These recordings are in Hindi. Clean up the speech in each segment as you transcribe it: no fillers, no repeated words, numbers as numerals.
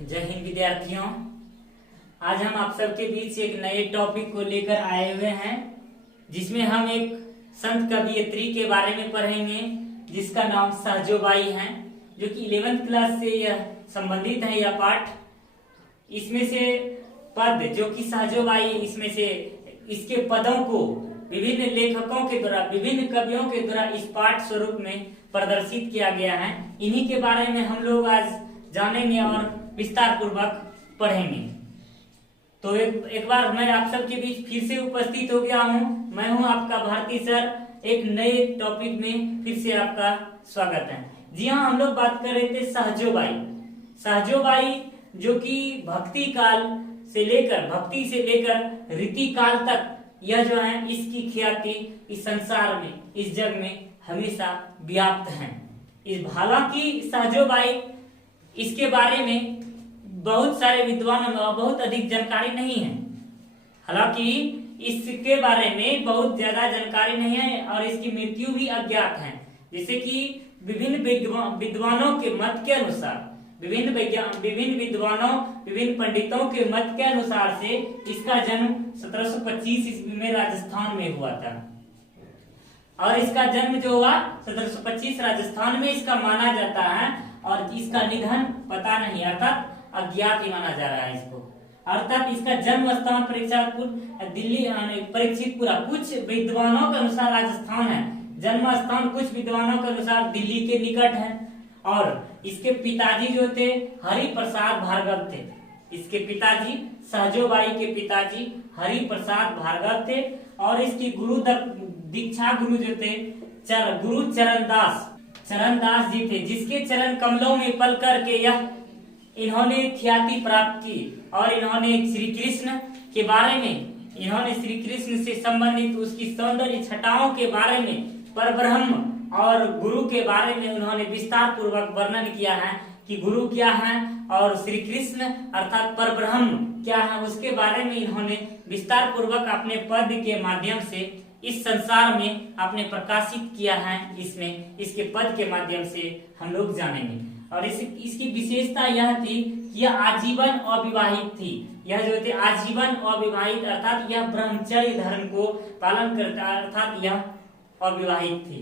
जय हिंद विद्यार्थियों। आज हम आप सबके बीच एक नए टॉपिक को लेकर आए हुए हैं, जिसमें हम एक संत कवयित्री के बारे में पढ़ेंगे, जिसका नाम सहजोबाई है, जो कि 11th क्लास से यह संबंधित है। यह पाठ इसमें से पद जो कि सहजोबाई, इसमें से इसके पदों को विभिन्न लेखकों के द्वारा, विभिन्न कवियों के द्वारा इस पाठ स्वरूप में प्रदर्शित किया गया है। इन्हीं के बारे में हम लोग आज जानेंगे और विस्तार पूर्वक पढ़ेंगे। तो एक बार मैं आप सबके बीच फिर से उपस्थित हो गया हूँ। मैं हूँ आपका भारती सर। एक नए टॉपिक में फिर से आपका स्वागत है। जी हाँ, हम लोग बात कर रहे थे सहजोबाई, जो कि भक्ति से लेकर रीति काल तक यह जो है, इसकी ख्याति इस संसार में, इस जग में हमेशा व्याप्त है। हालांकि सहजोबाई, इसके बारे में बहुत सारे विद्वानों में बहुत अधिक जानकारी नहीं है। हालांकि इसके बारे में बहुत ज्यादा जानकारी नहीं है और इसकी मृत्यु भी अज्ञात है। जैसे कि विभिन्न विद्वानों के मत के अनुसार, विभिन्न पंडितों के मत के अनुसार से इसका जन्म 1725 ईस्वी में राजस्थान में हुआ था। और इसका जन्म जो हुआ 1725 राजस्थान में इसका माना जाता है, और इसका निधन पता नहीं, अर्थात अज्ञात ही माना जा रहा है इसको। अर्थात इसका जन्म स्थान परीक्षितपुरा, कुछ विद्वानों के अनुसार राजस्थान है, जन्म स्थान कुछ विद्वानों के अनुसार दिल्ली के निकट है। और इसके पिताजी जो थे हरिप्रसाद भार्गव थे। इसके पिताजी, सहजोबाई के पिताजी हरिप्रसाद भार्गव थे। और इसकी दीक्षा गुरु जो थे गुरु चरणदास जी थे, जिसके चरण कमलों में पल करके इन्होंने ख्याति प्राप्त की। और इन्होंने श्री कृष्ण के बारे में, इन्होंने श्री कृष्ण से संबंधित उसकी सौंदर्य छटाओं के बारे में, परब्रह्म और गुरु के बारे में उन्होंने विस्तार पूर्वक वर्णन किया है कि गुरु क्या है और श्री कृष्ण अर्थात परब्रह्म क्या है, उसके बारे में इन्होंने विस्तार पूर्वक अपने पद के माध्यम से इस संसार में आपने प्रकाशित किया है। इसके पद के माध्यम से हम लोग जानेंगे। और इसकी विशेषता यह थी कि यह आजीवन अविवाहित थी। यह जो थे आजीवन अविवाहित, अर्थात यह ब्रह्मचर्य धर्म को पालन करता, अर्थात यह अविवाहित थी।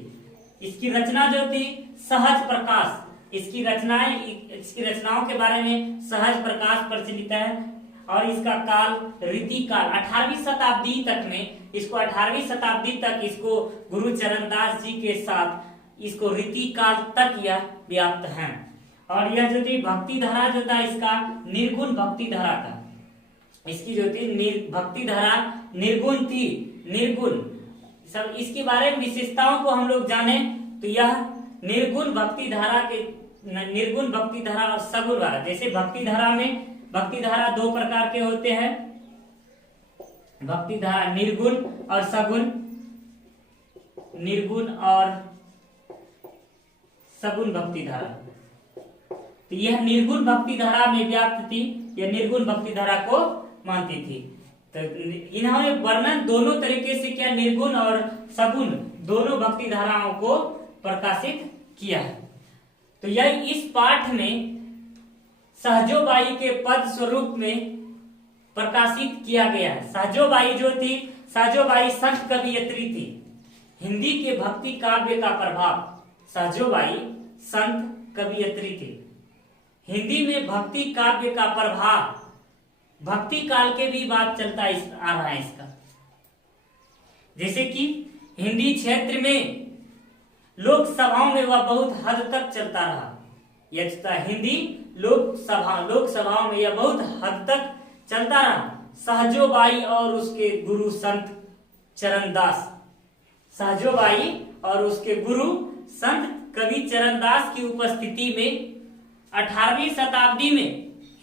इसकी रचना जो थी सहज प्रकाश, इसकी रचनाओं के बारे में सहज प्रकाश प्रचलित है। और इसका काल रीति काल 18वीं शताब्दी तक में, इसको 18वीं शताब्दी तक इसको गुरु चरणदास जी के साथ इसको रीति काल तक यह व्याप्त है। और यह जो थी भक्ति धारा जो था, इसका निर्गुण भक्ति धारा था। इसकी जो थी भक्ति धारा निर्गुण थी, निर्गुण। सब इसके बारे में विशेषताओं को हम लोग जाने तो यह निर्गुण भक्ति धारा और सगुण धारा। जैसे भक्ति धारा दो प्रकार के होते हैं, भक्ति धारा निर्गुण और सगुण, निर्गुण और सगुण भक्ति धारा। तो यह निर्गुण भक्ति धारा में व्याप्त थी, यह निर्गुण भक्ति धारा को मानती थी। तो इन्होंने वर्णन दोनों तरीके से किया, निर्गुण और सगुण दोनों भक्ति धाराओं को प्रकाशित किया है। तो यह इस पाठ में सहजोबाई के पद स्वरूप में प्रकाशित किया गया है। सहजोबाई जो थी, सहजोबाई संत कवयित्री थी। हिंदी के भक्ति काव्य का प्रभाव, सहजोबाई संत कवयित्री थी। हिंदी में भक्ति काव्य का प्रभाव, भक्ति काल के भी बात चलता आ रहा है इसका। जैसे कि हिंदी क्षेत्र में लोक सभाओं में वह बहुत हद तक चलता रहा। हिंदी लोक सभाओं में यह बहुत हद तक चलता रहा। सहजोबाई और उसके गुरु संत चरणदास, सहजोबाई और उसके गुरु संत कवि चरणदास की उपस्थिति में 18वीं शताब्दी में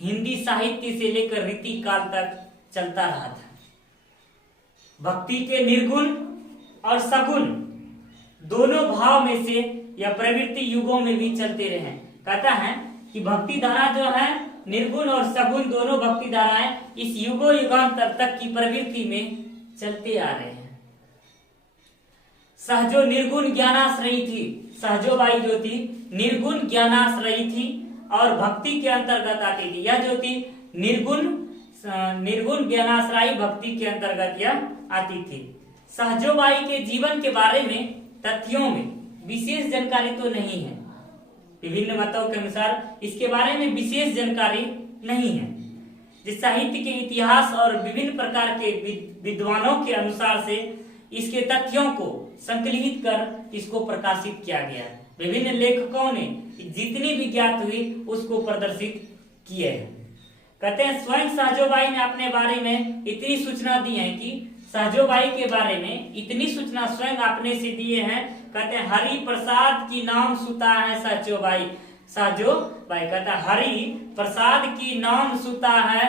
हिंदी साहित्य से लेकर रीति काल तक चलता रहा था। भक्ति के निर्गुण और सगुण दोनों भाव में से यह प्रवृत्ति युगों में भी चलते रहे। कहता है कि भक्ति धारा जो है, निर्गुण और सगुण दोनों भक्ति धाराएं इस युगांतर तक की प्रवृत्ति में चलते आ रहे हैं। सहजो निर्गुण ज्ञानाश्रयी थी, सहजोबाई जो थी निर्गुण ज्ञानाश्रयी थी। और भक्ति के अंतर्गत आती थी। यह जो थी निर्गुण ज्ञानाश्रयी भक्ति के अंतर्गत यह आती थी। सहजोबाई के जीवन के बारे में तथ्यों में विशेष जानकारी तो नहीं है, विभिन्न मतों के अनुसार इसके बारे में विशेष जानकारी नहीं है। जिस साहित्य के इतिहास और विभिन्न प्रकार के विद्वानों के अनुसार से इसके तथ्यों को संकलित कर इसको प्रकाशित किया गया है। विभिन्न लेखकों ने जितनी भी ज्ञात हुई उसको प्रदर्शित किए हैं। कहते हैं स्वयं सहजोबाई ने अपने बारे में इतनी सूचना दी है कि सहजोबाई के बारे में इतनी सूचना स्वयं अपने से दिए हैं। कहते हैं हरि प्रसाद की नाम सुता है सहजोबाई। कहता है हरि प्रसाद की नाम सुता है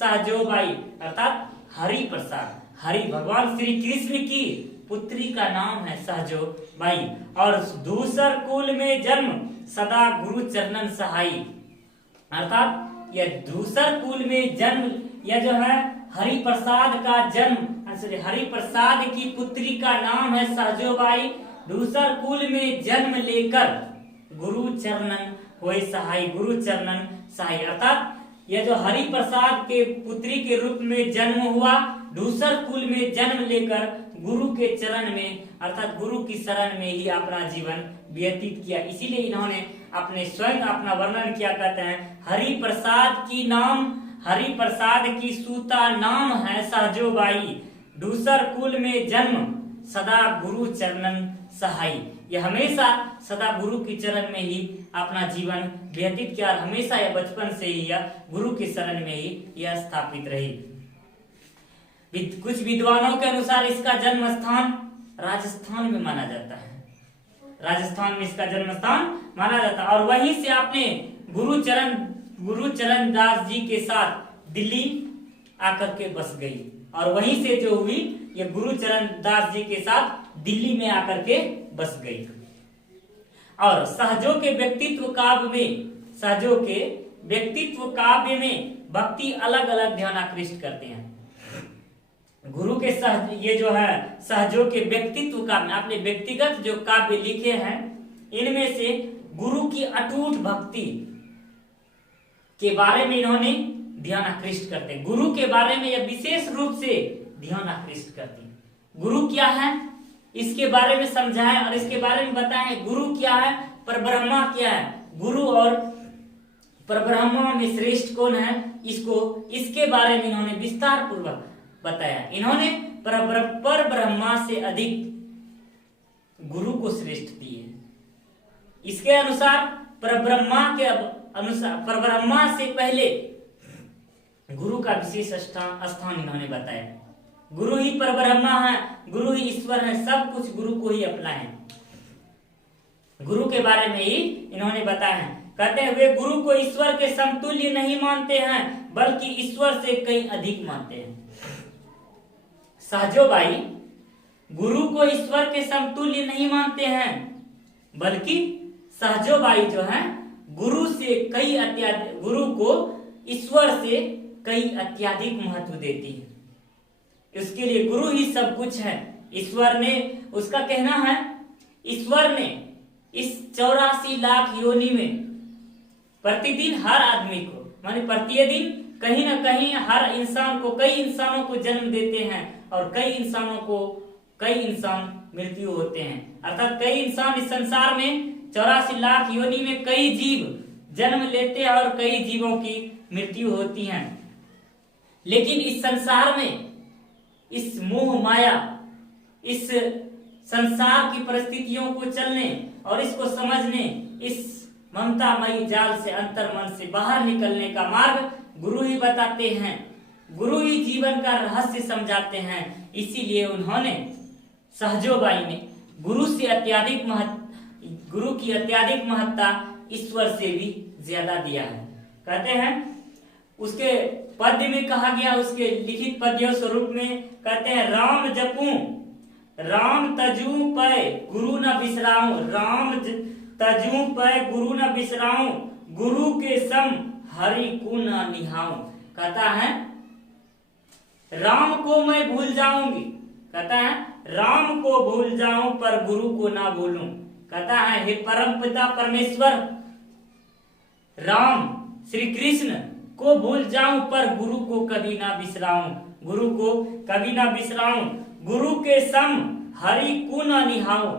सहजोबाई, अर्थात हरि प्रसाद, हरि भगवान श्री कृष्ण की पुत्री का नाम है सहजोबाई। और दूसर कुल में जन्म सदा गुरु चरणन सहाई, अर्थात यह दूसर कुल में जन्म, यह जो है हरि प्रसाद का जन्म, हरि प्रसाद की पुत्री का नाम है सहजोबाई। दूसर कुल में जन्म लेकर गुरु चरणन होए सहाय, गुरु चरणन सहाय, अर्थात यह जो हरि प्रसाद के पुत्री के रूप में जन्म हुआ, दूसर कुल में जन्म लेकर गुरु के चरण में अर्थात गुरु की शरण में ही अपना जीवन व्यतीत किया। इसीलिए इन्होंने अपने स्वयं अपना वर्णन किया। कहते हैं हरि प्रसाद की नाम, हरि प्रसाद की सूता नाम है सहजोबाई। दूसर कुल में जन्म सदा गुरु चरणन सहाय, यह हमेशा सदा गुरु की चरण में ही अपना जीवन व्यतीत किया और हमेशा यह बचपन से ही यह गुरु के शरण में ही यह स्थापित रही। कुछ विद्वानों के अनुसार इसका जन्म स्थान राजस्थान में माना जाता है, राजस्थान में इसका जन्म स्थान माना जाता है। और वहीं से आपने गुरुचरण दास जी के साथ दिल्ली आकर के बस गई और वहीं से जो हुई ये गुरुचरण दास जी के साथ दिल्ली में आकर के बस गई। और सहजों के व्यक्तित्व काव्य में भक्ति अलग अलग ध्यान आकृष्ट करते हैं। गुरु के ये जो है सहजों के व्यक्तित्व काव्य, अपने व्यक्तिगत जो काव्य लिखे हैं इनमें से गुरु की अटूट भक्ति के बारे में इन्होंने ध्यान आकृष्ट करते हैं। गुरु के बारे में यह विशेष रूप से ध्यान आकृष्ट करती है। गुरु क्या है इसके बारे में समझाएं और इसके बारे में बताएं। गुरु क्या है, परब्रह्मा क्या है, गुरु और परब्रह्मा में श्रेष्ठ कौन है, इसके बारे में इन्होंने विस्तार पूर्वक बताया। इन्होंने परब्रह्मा से अधिक गुरु को श्रेष्ठ दिए। इसके अनुसार परब्रह्मा से पहले गुरु का विशेष स्थान इन्होंने बताया। गुरु ही परब्रह्मा है, गुरु ही ईश्वर है, सब कुछ गुरु को ही अपना है। गुरु के बारे में ही इन्होंने बताया। कहते हैं वे गुरु को ईश्वर के समतुल्य नहीं मानते हैं बल्कि ईश्वर से कहीं अधिक मानते हैं। सहजोबाई गुरु को ईश्वर के समतुल्य नहीं मानते हैं बल्कि सहजोबाई जो है गुरु को ईश्वर से कई अत्यधिक महत्व देती है। इसके लिए गुरु ही सब कुछ है। ईश्वर ने, उसका कहना है, ईश्वर ने इस 84 लाख योनि में प्रतिदिन हर आदमी को, माने प्रतिदिन कहीं ना कहीं हर इंसान को, कई इंसानों को जन्म देते हैं और कई इंसान मृत्यु होते हैं। अर्थात कई इंसान इस संसार में 84 लाख योनि में कई जीव जन्म लेते हैं और कई जीवों की मृत्यु होती है। लेकिन इस संसार में इस मोह माया, इस संसार की परिस्थितियों को चलने और इसको समझने, इस ममतामयी जाल से, अंतर मन से बाहर निकलने का मार्ग गुरु ही बताते हैं। गुरु ही जीवन का रहस्य समझाते हैं। इसीलिए उन्होंने, सहजोबाई ने गुरु की अत्यधिक महत्ता ईश्वर से भी ज्यादा दिया है। कहते हैं उसके पद्य में कहा गया, उसके लिखित पद्यों स्वरूप में कहते हैं राम जपूं राम तजू पै गुरु न बिसराऊं, राम तजू पै गुरु न बिसराऊं, गुरु के सम हरि को न निहाऊं। कहता है राम को मैं भूल जाऊंगी, कहता है राम को भूल जाऊं पर गुरु को ना भूलूं। कहता है हे परम पिता परमेश्वर, राम श्री कृष्ण को भूल जाऊं पर गुरु को कभी ना बिसराऊं, गुरु को कभी ना बिसराऊं, गुरु के सम हरि को न निहाऊं।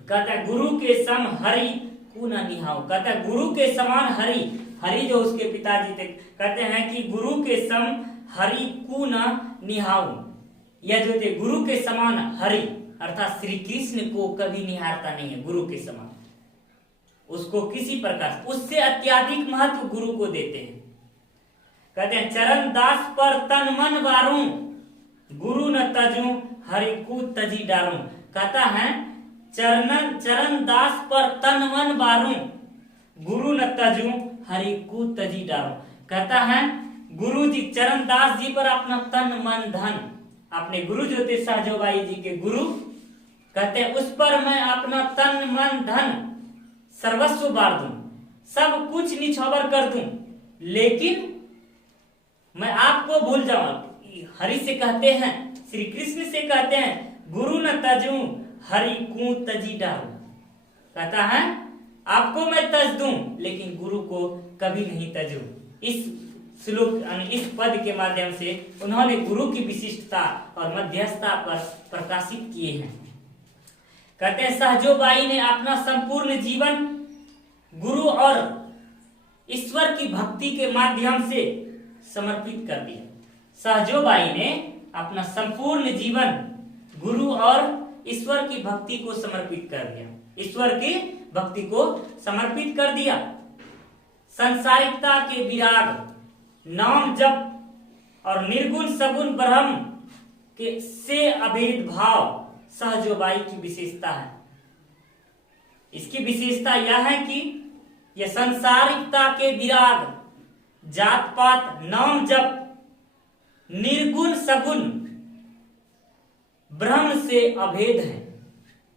कहता है गुरु के सम हरि को न निहाऊं, कहता है गुरु के समान हरि, हरि जो उसके पिताजी थे, कहते हैं कि गुरु के सम हरि को न निहाऊं। यह जो थे गुरु के समान हरि अर्थात श्री कृष्ण को कभी निहारता नहीं है, गुरु के समान, उसको किसी प्रकार उससे अत्याधिक महत्व गुरु को देते हैं। कहते हैं चरण दास पर तन मन वारूं, गुरु न तजूं हरि को तजी डारूं। कहता है चरण दास पर तन मन वारूं, गुरु न तजूं हरि को तजी डारूं। कहता है गुरु जी चरण दास जी पर अपना तन मन धन, अपने गुरु जो थे सहजोबाई जी के गुरु, कहते हैं उस पर मैं अपना तन मन धन सर्वस्व बार दूं, सब कुछ निछावर कर दूं, लेकिन मैं आपको भूल जाऊं। हरि से कहते हैं, श्री कृष्ण से कहते हैं गुरु न तजूं हरि को तजी डारूं। कहता है आपको मैं तज दूं लेकिन गुरु को कभी नहीं तजूं। इस श्लोक इस पद के माध्यम से उन्होंने गुरु की विशिष्टता और मध्यस्थता पर प्रकाशित किए हैं। कहते हैं सहजोबाई ने अपना संपूर्ण जीवन गुरु और ईश्वर की भक्ति के माध्यम से समर्पित कर दिया। सहजोबाई ने अपना संपूर्ण जीवन गुरु और ईश्वर की भक्ति को समर्पित कर दिया, ईश्वर की भक्ति को समर्पित कर दिया। संसारिकता के विराग, नाम जप और निर्गुण सगुण ब्रह्म के से अभेद भाव सहजोबाई की विशेषता है। इसकी विशेषता यह है कि यह संसारिकता के विराग, जात पात, नाम जप, निर्गुण सगुण ब्रह्म से अभेद है,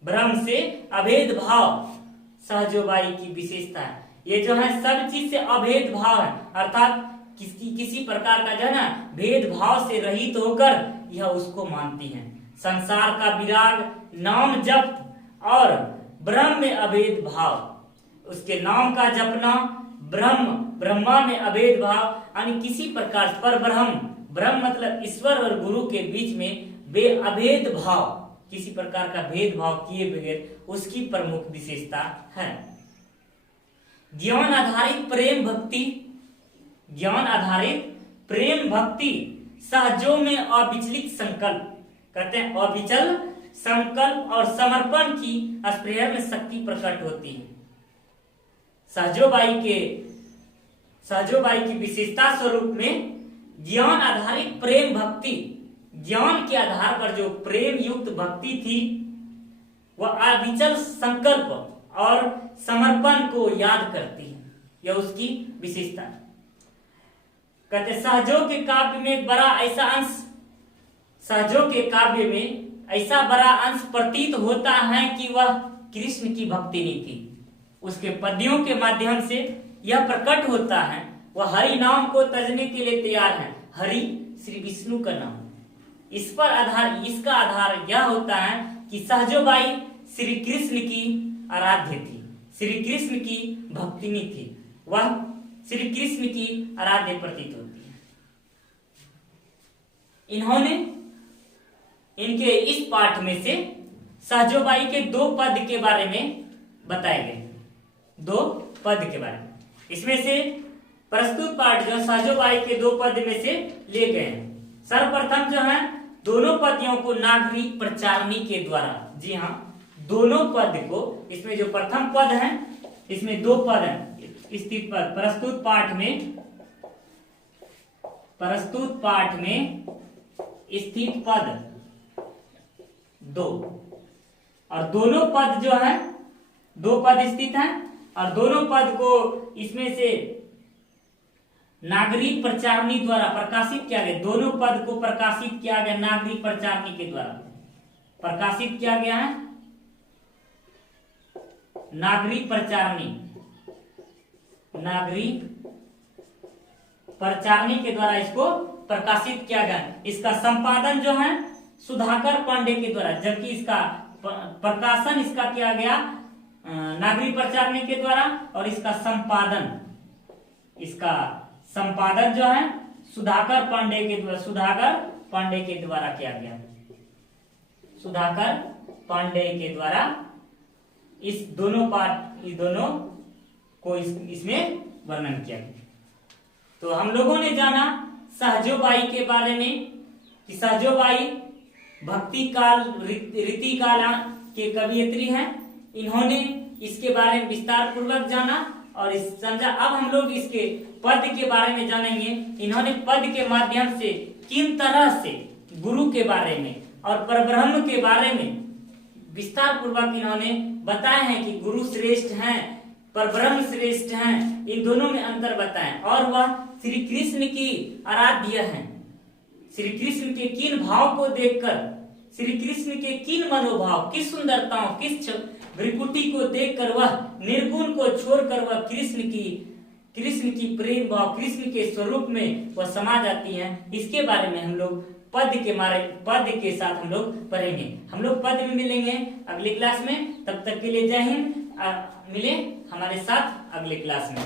ब्रह्म से अभेद भाव सहजोबाई की विशेषता है। ये जो है सब चीज से अभेद भाव है, अर्थात किसी प्रकार का जो है ना भेदभाव से रहित होकर यह उसको मानती है। संसार का विराग, नाम जप और ब्रह्म में अभेद भाव, उसके नाम का जपना, ब्रह्मा में अभेद भाव, यानी किसी प्रकार पर ब्रह्म मतलब ईश्वर और गुरु के बीच में अभेद भाव, किसी प्रकार का भेदभाव किए बगैर उसकी प्रमुख विशेषता है। ज्ञान आधारित प्रेम भक्ति, ज्ञान आधारित प्रेम भक्ति सहजों में अविचलित संकल्प, कहते हैं अविचल संकल्प और समर्पण की स्प्रेयर में शक्ति प्रकट होती है। सहजोबाई की विशेषता स्वरूप में ज्ञान आधारित प्रेम भक्ति, ज्ञान के आधार पर जो प्रेम युक्त भक्ति थी वह अविचल संकल्प और समर्पण को याद करती है, यह उसकी विशेषता है। कहते सहजों के काव्य में बड़ा ऐसा अंश, सहजों के काव्य में ऐसा बड़ा अंश प्रतीत होता है कि वह कृष्ण की भक्तिनी थी। उसके पद्यों के माध्यम से यह प्रकट होता है वह हरि नाम को तजने के लिए तैयार है। हरि श्री विष्णु का नाम, इस पर इसका आधार यह होता है कि सहजोबाई श्री कृष्ण की आराध्य थी, श्री कृष्ण की भक्तिनी थी, वह श्री कृष्ण की आराध्य प्रतीत होती है। इन्होंने इनके इस पाठ में से सहजोबाई के दो पद के बारे में बताए गए, दो पद के बारे में। इसमें से प्रस्तुत पाठ जो सहजोबाई के दो पद में से ले गए हैं। सर्वप्रथम जो है दोनों पदियों को नागरिक प्रचारणी के द्वारा, जी हाँ दोनों पद को, इसमें जो प्रथम पद है इसमें दो पद है, स्थित पद प्रस्तुत पाठ में स्थित पद दो, और दोनों पद जो है दो पद स्थित हैं और दोनों पद को इसमें से नागरिक प्रचारणी द्वारा प्रकाशित किया गया। दोनों पद को प्रकाशित किया गया नागरिक प्रचारणी के द्वारा प्रकाशित किया गया है। नागरिक प्रचारणी के द्वारा इसको प्रकाशित किया गया। इसका संपादन जो है सुधाकर पांडे के द्वारा, जबकि इसका प्रकाशन इसका किया गया नागरिक प्रचारणी के द्वारा और इसका संपादन इसका संपादन जो है सुधाकर पांडे के द्वारा किया गया। सुधाकर पांडे के द्वारा इस दोनों को इसमें वर्णन किया गया। तो हम लोगों ने जाना सहजोबाई के बारे में कि सहजोबाई भक्ति काल रीति काल के कवयित्री हैं। इन्होंने इसके बारे में विस्तार पूर्वक जाना और समझा। अब हम लोग इसके पद के बारे में जानेंगे। इन्होंने पद के माध्यम से किन तरह से गुरु के बारे में और परब्रह्म के बारे में विस्तार पूर्वक इन्होंने बताया है कि गुरु श्रेष्ठ हैं, परब्रह्म श्रेष्ठ हैं, इन दोनों में अंतर बताएं। और वह श्री कृष्ण की आराध्य हैं। श्री कृष्ण के किन भाव को देखकर, श्री कृष्ण के किन मनोभाव, किस सुंदरताओं, किस भ्रिकुटी को देखकर वह निर्गुण को छोड़कर वह कृष्ण की प्रेम भाव, कृष्ण के स्वरूप में वह समा जाती हैं, इसके बारे में हम लोग पद के साथ हम लोग पढ़ेंगे। हम लोग पद में मिलेंगे अगली क्लास में। तब तक के लिए जय हिंद। मिले हमारे साथ अगले क्लास में।